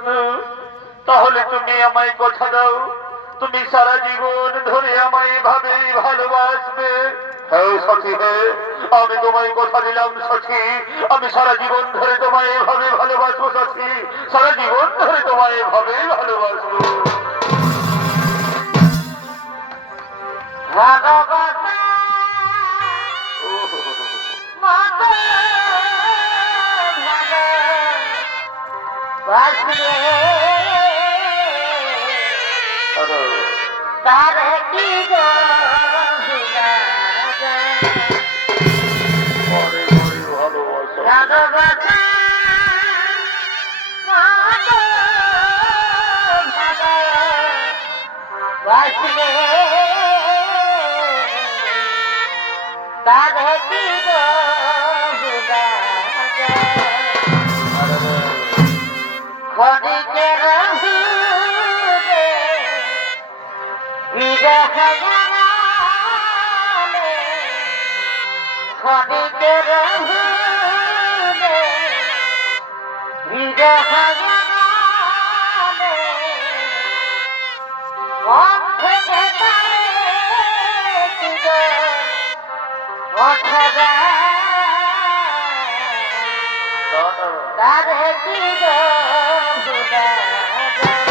জন্য। তাহলে তুমি আমায় কথা দাও, তুমি সারা জীবন ধরে আমায় এভাবেই ভালোবাসবে। হ্যাঁ সখী, হ্যাঁ, আমি তোমায় কথা দিলাম সখী, আমি সারা জীবন ধরে তোমায় এভাবে ভালোবাসবো সখী, সারা জীবন ধরে তোমায় এভাবেই ভালোবাসবো। ভালোবাসা মতো ভালোবাসলে তার কি গো ভুলা যায়। ভালোবাসা মতো ভালোবাসলে তার কি গো ভুলা যায়। খনিকের ভুলে বিরহ জানালে, খনিকের ভুলে বিরহ জানালে, মন থেকে তারে কি গো ওঠা যায়, তারে কি গো ভুলা যায়।